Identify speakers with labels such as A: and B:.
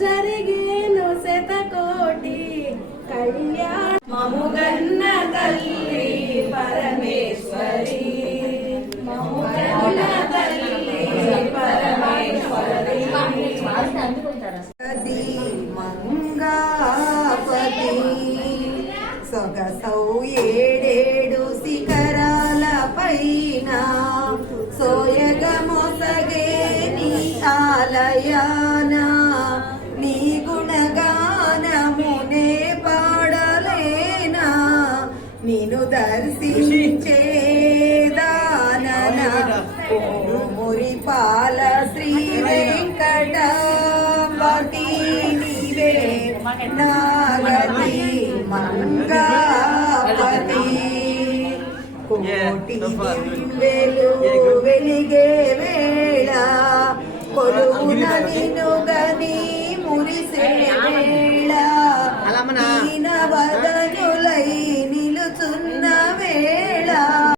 A: జరిగేను శతకోటి కళ్యాణ మముగన్న తల్లి
B: సొగసౌ ఏడేడు శిఖరాల పైన. సోయగ మొసగే నీ ఆలయాన. నీ గుణగానమునే పాడలేనా. నిను దర్శించేదానన ఓ మురిపాల శ్రీ వెంకటాపతి నీవే నాగతి ಕೋಟಿ ಬೆಲು ಬೆಲಿಗೆ ವೇಳ ಕೊಡುವ ನೀನುಗ